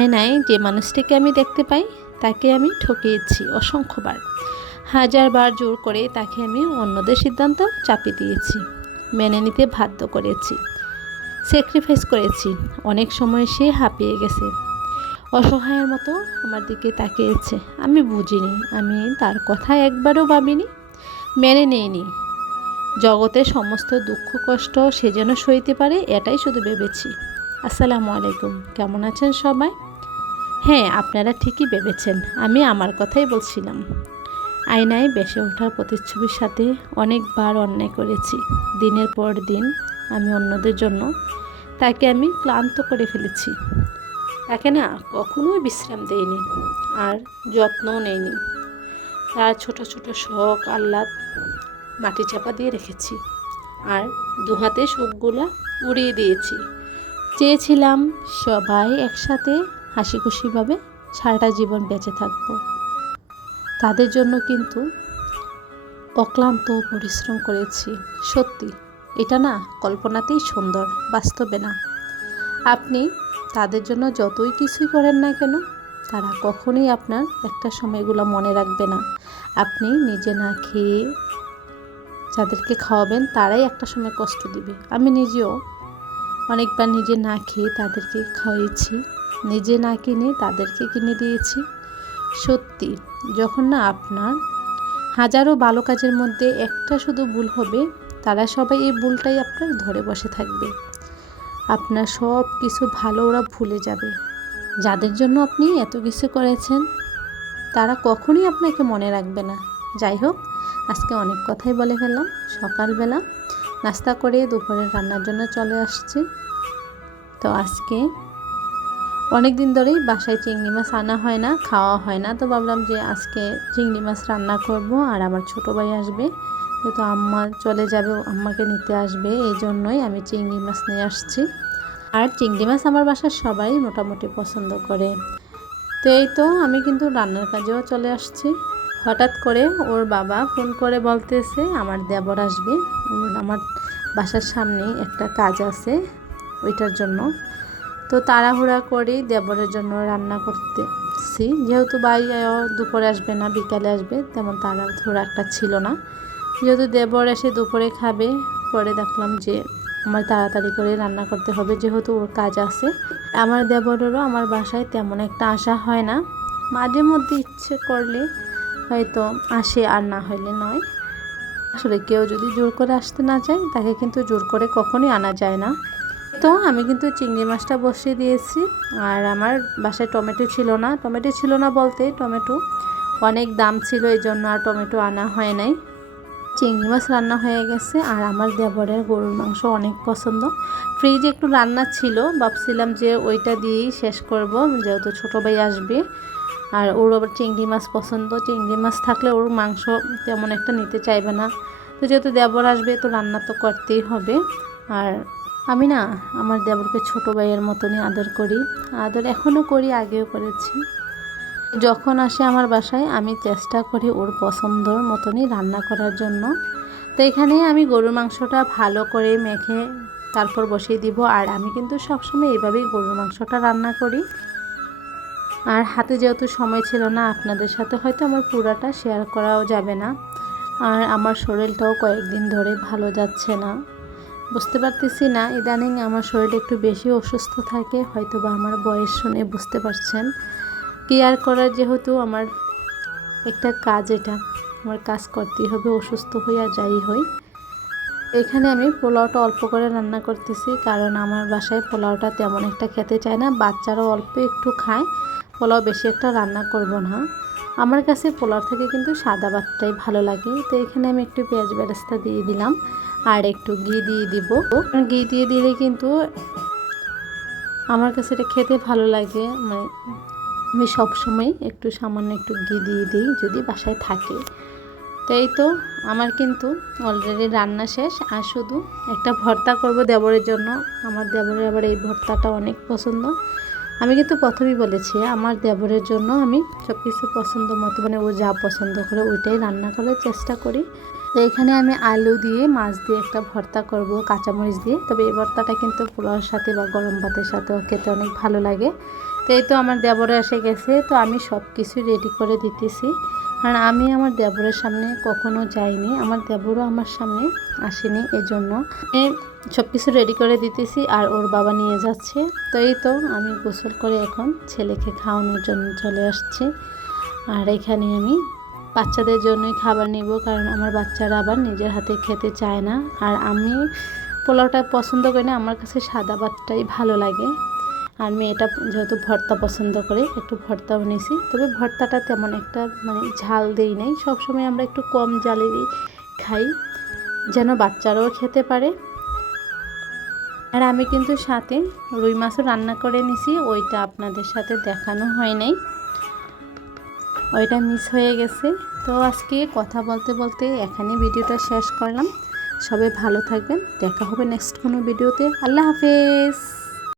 আয়নায় যে মানুষটিকে আমি দেখতে পাই, তাকে আমি ঠকিয়েছি অসংখ্যবার। হাজারবার জোর করে তাকে আমি অন্যদের সিদ্ধান্ত চাপিয়ে দিয়েছি, মেনে নিতে বাধ্য করেছি স্যাক্রিফাইস করেছি। অনেক সময় সে হাঁপিয়ে গেছে। অসহায়ের মতো আমার দিকে তাকিয়েছে। আমি বুঝিনি, আমি তার কথা একবারও ভাবিনি, মেনে নেইনি। জগতের সমস্ত দুঃখ, কষ্ট সে যেন সইতে পারে, এটাই শুধু ভেবেছি। আসসালামু আলাইকুম। কেমন আছেন সবাই? হ্যাঁ আপনারা ঠিকই ভেবেছেন। আমি আমার কথাই বলছিলাম। আয়নায় বেসে ওঠার প্রতিচ্ছবির সাথে অনেকবার অন্যায় করেছি। দিনের পর দিন আমি অন্যদের জন্য তাকে আমি ক্লান্ত করে ফেলেছি। তাকে না কখনোই বিশ্রাম দেয়নি আর যত্নও নেয়নি তার ছোট ছোট শখ, আহ্লাদ মাটি চাপা দিয়ে রেখেছি আর দুহাতে সুখগুলা উড়িয়ে দিয়েছি। চেয়েছিলাম সবাই একসাথে হাসি খুশিভাবে সারাটা জীবন বেঁচে থাকব। তাদের জন্য কিন্তু অক্লান্ত পরিশ্রম করেছি। সত্যি, এটা না কল্পনাতেই সুন্দর, বাস্তবে না। আপনি তাদের জন্য যতই কিছুই করেন না কেন, তারা কখনোই আপনার একটা সময়গুলো মনে রাখবে না। আপনি নিজে না খেয়ে যাদেরকে খাওয়াবেন, তারাই একটা সময় কষ্ট দিবে। আমি নিজেও অনেকবার নিজে না খেয়ে তাদেরকে খাওয়িয়েছি নিজে না কিনে তাদেরকে কিনে দিয়েছি। সত্যি, যখন না আপনার, হাজারো ভালো কাজের মধ্যে একটা শুধু ভুল হবে, তারা সবাই এই ভুলটাই আপনার ধরে বসে থাকবে। আপনার সব কিছু ভালো ওরা ভুলে যাবে। যাদের জন্য আপনি এত কিছু করেছেন, তারা কখনই আপনাকে মনে রাখবে না। যাই হোক, আজকে অনেক কথাই বলে ফেললাম। সকালবেলা নাস্তা করে দুপুরের রান্নার জন্য চলে আসছি। তো আজকে অনেক দিন ধরেই বাসায় চিংড়ি মাছ আনা হয় না, খাওয়া হয় না। তো ভাবলাম যে আজকে চিংড়ি মাছ রান্না করব আর আমার ছোটো ভাই আসবে। তো আম্মা চলে যাবে, আম্মাকে নিতে আসবে, এই জন্যই আমি চিংড়ি মাছ নিয়ে আসছি। আর চিংড়ি মাছ আমার বাসার সবাই মোটামুটি পছন্দ করে। তো এই তো আমি কিন্তু রান্নার কাজেও চলে আসছি। হঠাৎ করে ওর বাবা ফোন করে বলতেছে, আমার দেবর আসবে। ওর আমার বাসার সামনে একটা কাজ আছে, ওইটার জন্য। তো তাড়াহুড়া করে দেবরের জন্য রান্না করতেছি। যেহেতু বাই দুপুরে আসবে না, বিকালে আসবে, তেমন তাড়াহুড়া একটা ছিল না। যেহেতু দেবর এসে দুপুরে খাবে, পরে দেখলাম যে আমার তাড়াতাড়ি করে রান্না করতে হবে, যেহেতু ওর কাজ আছে। আমার দেবরেরও আমার বাসায় তেমন একটা আসা হয় না। মাঝে মধ্যে ইচ্ছে করলে হয়তো আসে আর না হইলে নয়। আসলে কেউ যদি জোর করে আসতে না চায়, তাকে কিন্তু জোর করে কখনোই আনা যায় না। তো আমি কিন্তু চিংড়ি মাছটা বসিয়ে দিয়েছি। আর আমার বাসায় টমেটো ছিল না। টমেটো ছিল না বলতে টমেটো অনেক দাম ছিল, এই জন্য আর টমেটো আনা হয় নাই। চিংড়ি মাছ রান্না হয়ে গেছে। আর আমার দেবরের গরুর মাংস অনেক পছন্দ। ফ্রিজে একটু রান্না ছিল, ভাবছিলাম যে ওইটা দিয়েই শেষ করব, যেহেতু ছোটো ভাই আসবে। আর ওর আবার চিংড়ি মাছ পছন্দ। চিংড়ি মাছ থাকলে ওর মাংস তেমন একটা নিতে চাইবে না। তো যেহেতু দেবর আসবে, তো রান্না তো করতেই হবে। আর আমি না আমার দেবরকে ছোটো ভাইয়ের মতনই আদর করি, আদর এখনও করি, আগেও করেছি। যখন আসে আমার বাসায়, আমি চেষ্টা করি ওর পছন্দর মতনই রান্না করার জন্য। তো এখানে আমি গরুর মাংসটা ভালো করে মেখে তারপর বসিয়ে দিব। আর আমি কিন্তু সবসময় এইভাবেই গরুর মাংসটা রান্না করি। আর হাতে যেহেতু সময় ছিল না, আপনাদের সাথে হয়তো আমার পুরাটা শেয়ার করাও যাবে না। আর আমার শরীরটাও কয়েকদিন ধরে ভালো যাচ্ছে না। বুঝতে পারতেছি না। ইদানিং আমার শরীর একটু বেশি অসুস্থ থাকে হয়তো বা আমার বয়স শুনে বুঝতে পারছেন। কেয়ার করার যেহেতু আমার একটা কাজ এটা, আমার কাজ করতেই হবে, অসুস্থ হই আর যাই হই। এখানে আমি পোলাওটা অল্প করে রান্না করতেছি, কারণ আমার বাসায় পোলাওটা তেমন একটা খেতে চায় না, বাচ্চারাও অল্প একটু খায়, পোলাও বেশি একটা রান্না করব না। আমার কাছে পোলাও থেকে কিন্তু সাদা ভাতটাই ভালো লাগে। তো এখানে আমি একটু পেঁয়াজ বেরেস্তা দিয়ে দিলাম। আর একটু ঘি দিয়ে দিব। ঘি দিয়ে দিলে কিন্তু আমার কাছে এটা খেতে ভালো লাগে। মানে আমি সবসময় একটু সামান্য একটু ঘি দিয়ে দিই যদি বাসায় থাকে। তো এই তো আমার কিন্তু অলরেডি রান্না শেষ। আর শুধু একটা ভর্তা করব দেবরের জন্য। আমার দেবরের আবার এই ভর্তাটা অনেক পছন্দ। আমি কিন্তু প্রথমেই বলেছি, আমার দেবরের জন্য আমি সব কিছু পছন্দ মতো মানে ও যা পছন্দ করে ওইটাই রান্না করার চেষ্টা করি। তো এখানে আমি আলু দিয়ে, মাছ দিয়ে একটা ভর্তা করব, কাঁচামরিচ দিয়ে। তবে এই ভর্তাটা কিন্তু পোলাওর সাথে বা গরম ভাতের সাথেও খেতে অনেক ভালো লাগে। তো এই তো আমার দেবরে এসে গেছে, তো আমি সব কিছু রেডি করে দিতেছি। কারণ আমি আমার দেবরের সামনে কখনো যাইনি, আমার দেবরও আমার সামনে আসেনি, এজন্য। সব কিছু রেডি করে দিতেছি আর ওর বাবা নিয়ে যাচ্ছে। তো এই তো আমি গোসল করে এখন ছেলেকে খাওয়ানোর জন্য চলে আসছি। আর এখানে আমি বাচ্চাদের জন্যই খাবার নেব, কারণ আমার বাচ্চারা আবার নিজের হাতে খেতে চায় না। আর আমি পোলাওটা পছন্দ করি না, আমার কাছে সাদা ভাতটাই ভালো লাগে। আর মেয়েটা যেহেতু ভর্তা পছন্দ করে, একটু ভর্তাও নিয়েছি তবে ভর্তাটা তেমন একটা মানে ঝাল দেই নাই। সবসময় আমরা একটু কম জালেরই খাই, যেন বাচ্চারাও খেতে পারে। আর আমি কিন্তু সাথে রুই মাছও রান্না করে নিছি, ওইটা আপনাদের সাথে দেখানো হয় নাই। ওইটা মিস হয়ে গেছে। তো আজকে কথা বলতে বলতে এখানে ভিডিওটা শেষ করলাম। সবাই ভালো থাকবেন, দেখা হবে নেক্সট কোনো ভিডিওতে। আল্লাহ হাফেজ!